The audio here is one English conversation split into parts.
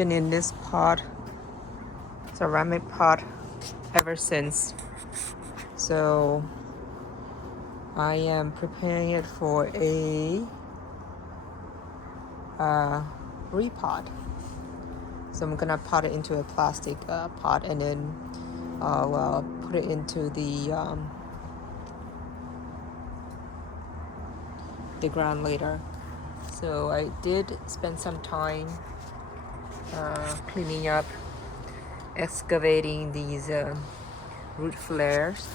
Been in this pot, ceramic pot, ever since. So I am preparing it for a repot. So I'm gonna pot it into a plastic pot, and then I'll put it into the ground later. So I did spend some time cleaning up, excavating these root flares.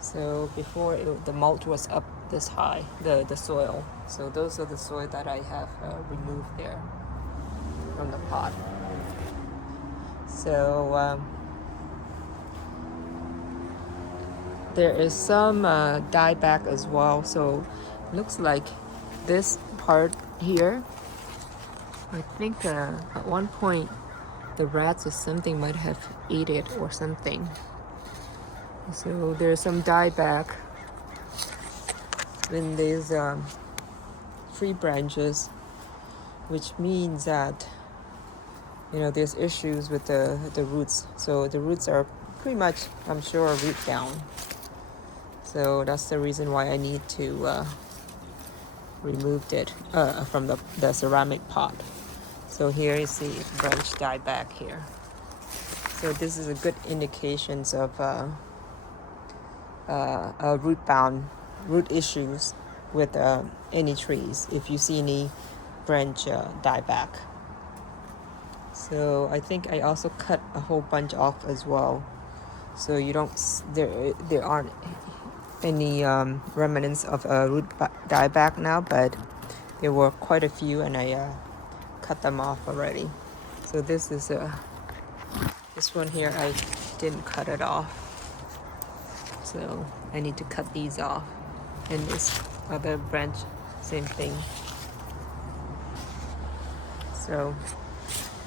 So before the mulch was up this high, the soil. So those are the soil that I have removed there from the pot. So there is some dieback as well. So looks like this part here, I think at one point the rats or something might have ate it or something. So there's some dieback in these tree branches, which means that there's issues with the roots. So the roots are pretty much, I'm sure, root down. So that's the reason why I need to remove it from the ceramic pot. So here is the branch dieback here. So this is a good indication of root issues with any trees. If you see any branch dieback. So I think I also cut a whole bunch off as well. So you don't, there aren't any remnants of root dieback now, but there were quite a few, and I cut them off already. So this is this one here, I didn't cut it off. So I need to cut these off. And this other branch, same thing. So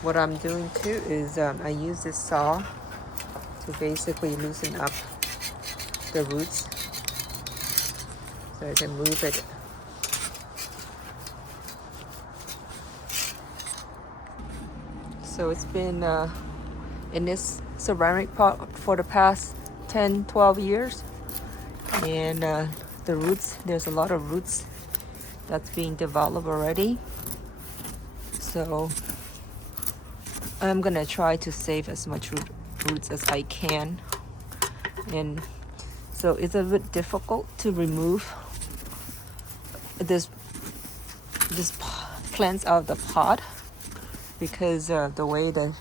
what I'm doing too is I use this saw to basically loosen up the roots so I can move it. So it's been in this ceramic pot for the past 10-12 years, and the roots, there's a lot of roots that's being developed already. So I'm gonna try to save as much roots as I can, and so it's a bit difficult to remove this plants out of the pot because the way that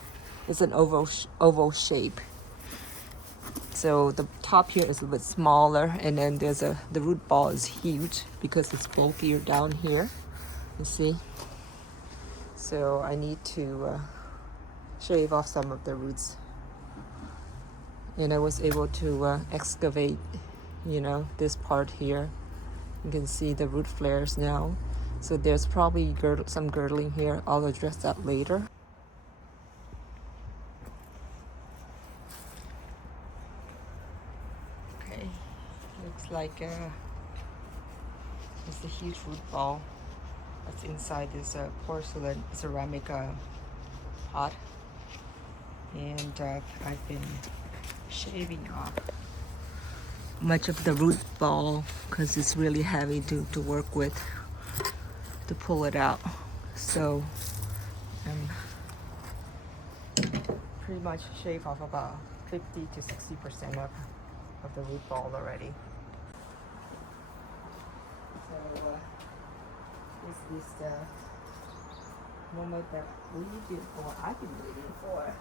it's an oval shape. So the top here is a bit smaller, and then there's the root ball is huge because it's bulkier down here. You see? So I need to shave off some of the roots. And I was able to excavate, this part here. You can see the root flares now. So there's probably some girdling here. I'll address that later. Okay, looks like it's a huge root ball that's inside this porcelain ceramic pot. And I've been shaving off much of the root ball because it's really heavy to work with to pull it out. So pretty much shave off about 50 to 60% of the root ball already. So this is the moment that I've been waiting for.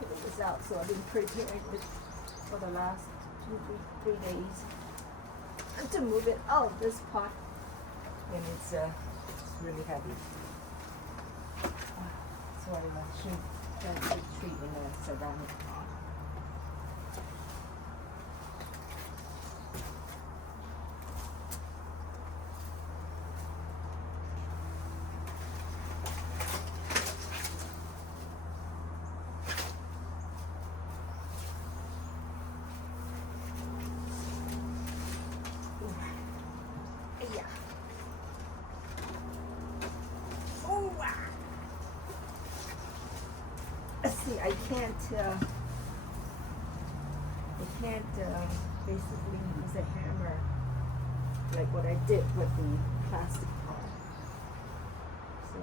Putting this out, so I've been preparing it for the last 3 days to move it out of this pot, and it's really heavy. So I should treat in a ceramic pot. see, I can't basically use a hammer like what I did with the plastic pot. So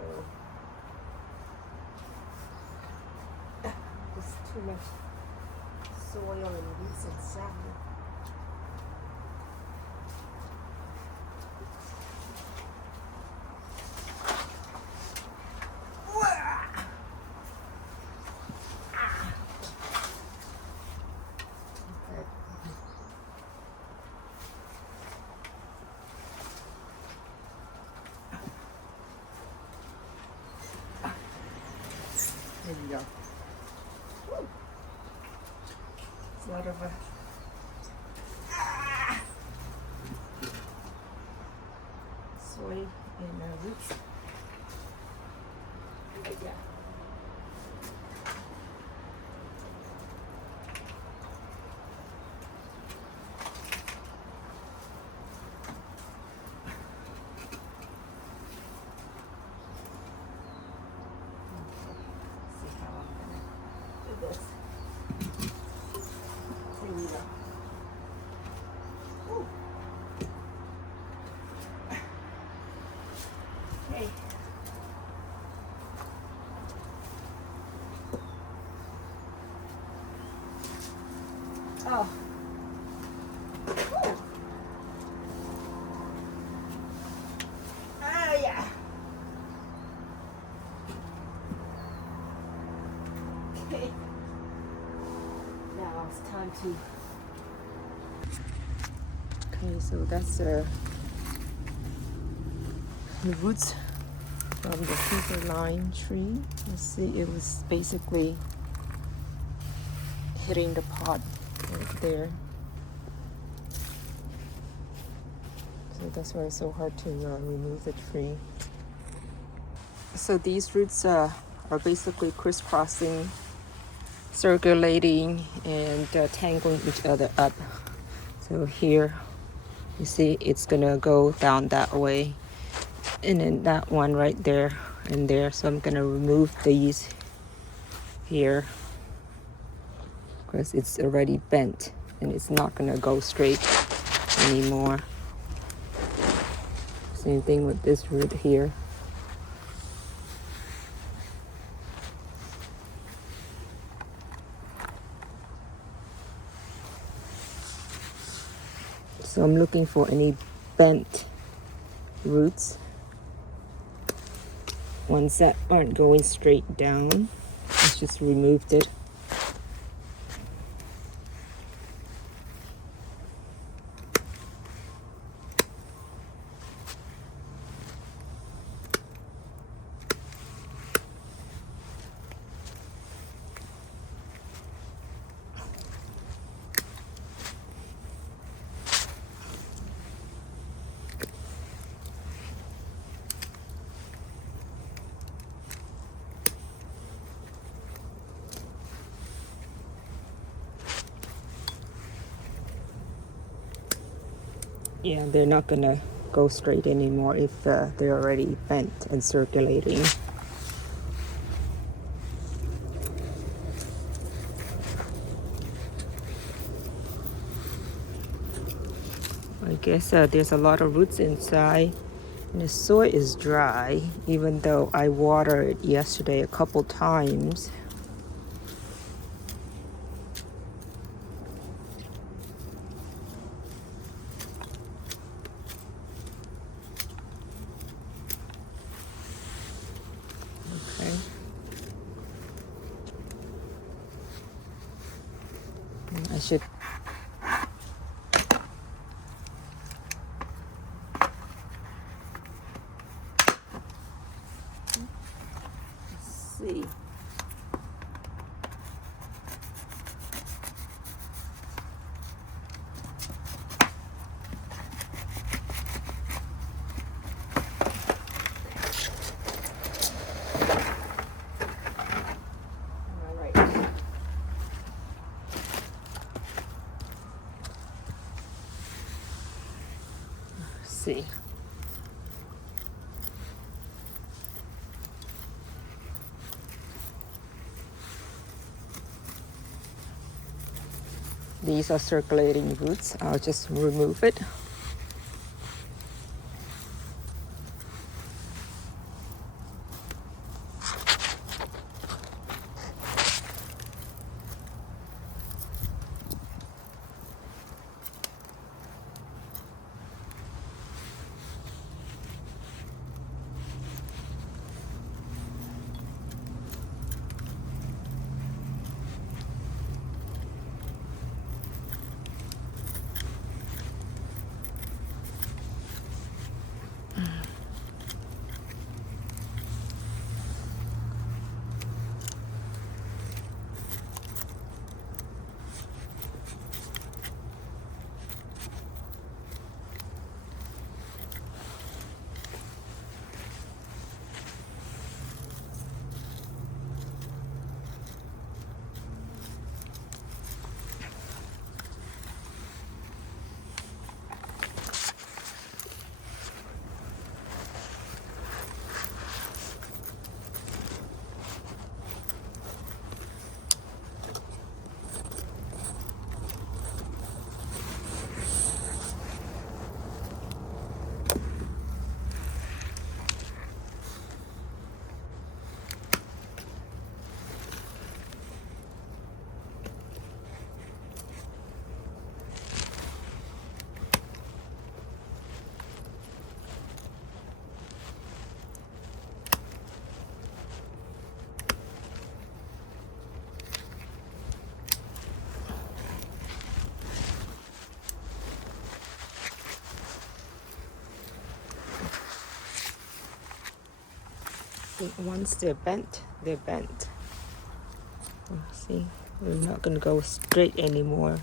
there's too much soil and roots inside. There you go. Woo. It's a lot of soy and roots. Yeah. This. There we go. Ooh. Okay. Oh. Ooh. Ah, yeah. Okay. Now it's time to. Okay, so that's the roots from the silver line tree. You see, it was basically hitting the pot right there. So that's why it's so hard to remove the tree. So these roots are basically crisscrossing, circulating, and tangling each other up. So here, you see, it's gonna go down that way, and then that one right there and there. So I'm gonna remove these here because it's already bent and it's not gonna go straight anymore. Same thing with this root here. So I'm looking for any bent roots, ones that aren't going straight down. Let's just removed it. Yeah, they're not gonna go straight anymore if they're already bent and circulating. I guess there's a lot of roots inside, and the soil is dry, even though I watered it yesterday a couple times. Okay. I should. See. All right. See. These are circulating roots. I'll just remove it. Once they're bent, they're bent. See, we're not going to go straight anymore.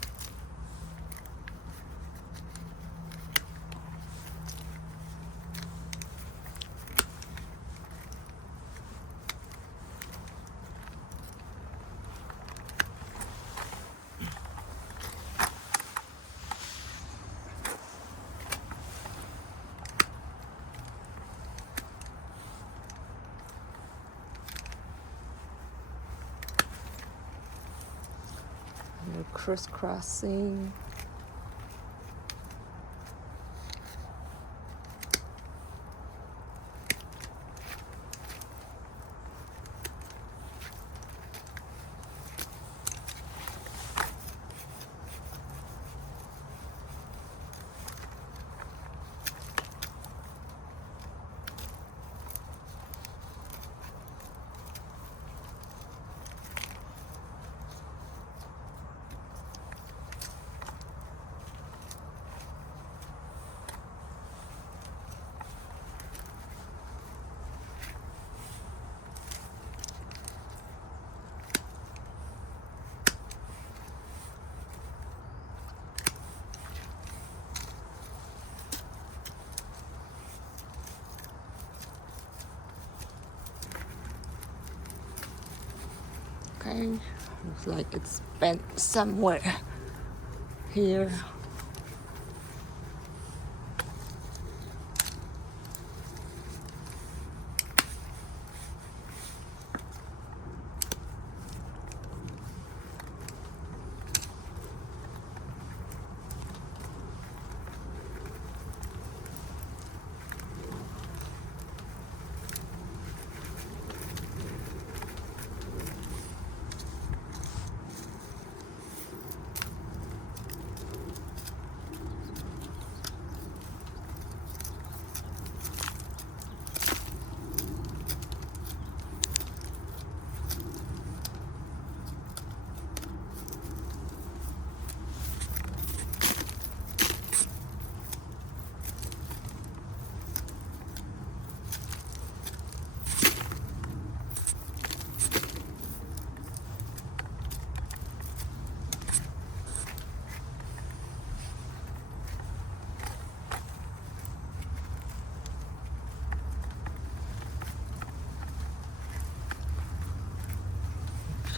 They're crisscrossing. Okay, looks like it's bent somewhere here.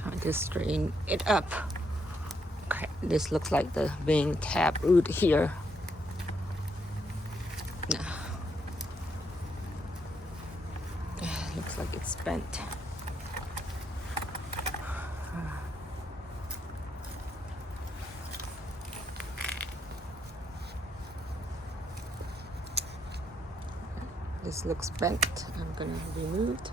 Trying to straighten it up. Okay, this looks like the main tap root here. Looks like it's bent. This looks bent. I'm gonna remove it.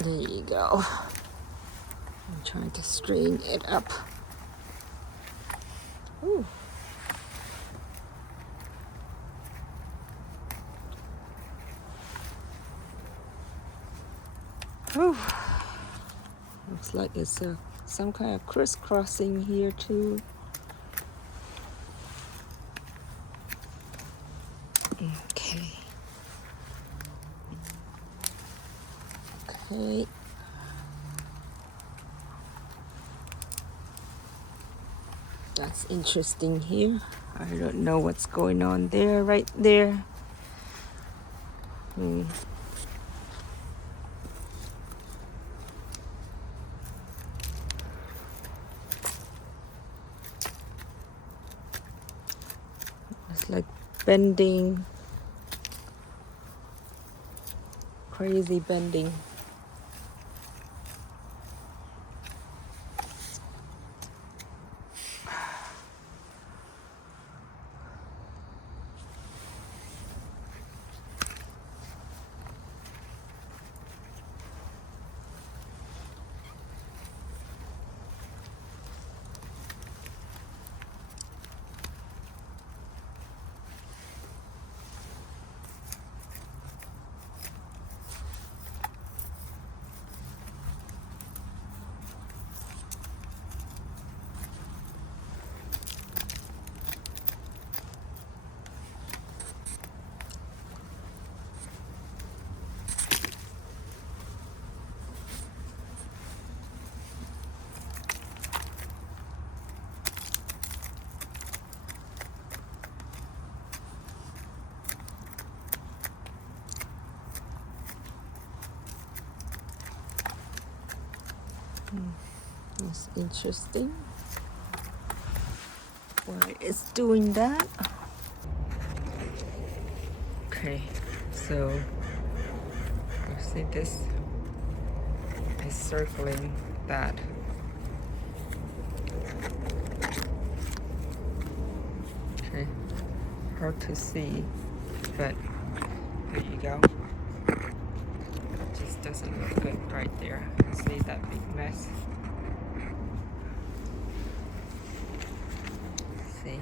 There you go. I'm trying to straighten it up. Ooh. Ooh. Looks like it's some kind of crisscrossing here too. Okay. Okay. That's interesting here. I don't know what's going on there, right there. It's like bending, crazy bending. That's interesting. Why it's doing that? Okay, so you see this is circling that. Okay, hard to see, but there you go. It just doesn't look good right there. See that big mess? See?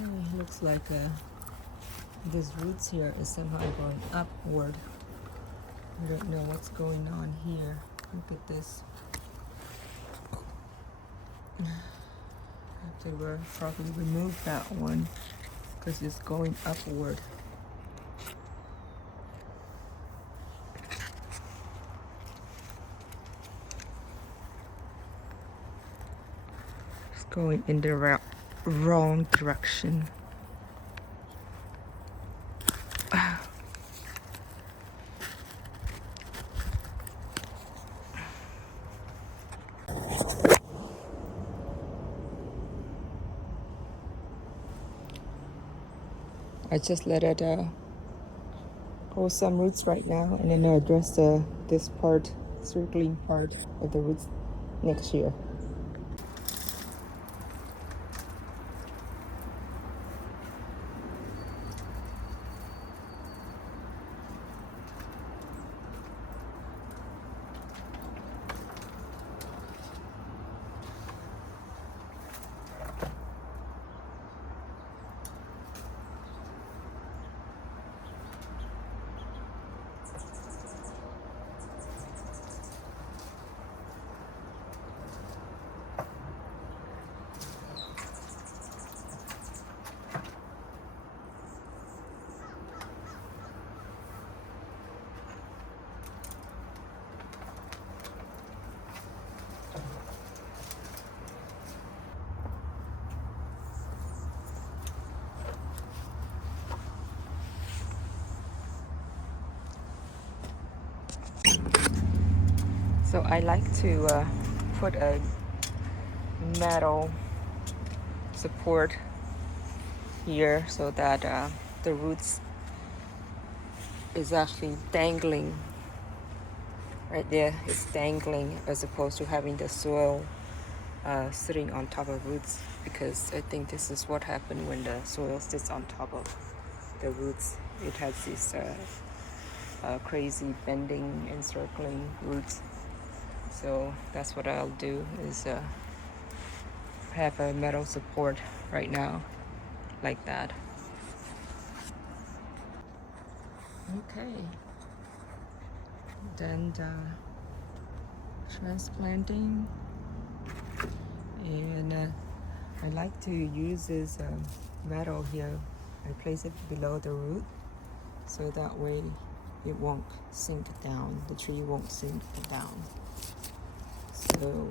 Okay, looks like these roots here is somehow going upward. I don't know what's going on here. Look at this. I have to probably remove that one because it's going upward. It's going in the wrong direction. I just let it grow some roots right now, and then I'll address this part, circling part of the roots next year. So I like to put a metal support here so that the roots is actually dangling right there. It's dangling as opposed to having the soil sitting on top of roots, because I think this is what happened when the soil sits on top of the roots. It has this crazy bending and circling roots. So that's what I'll do, is have a metal support right now like that. Okay, then transplanting, and I like to use this metal here. I place it below the root so that way it won't sink down, the tree won't sink down. So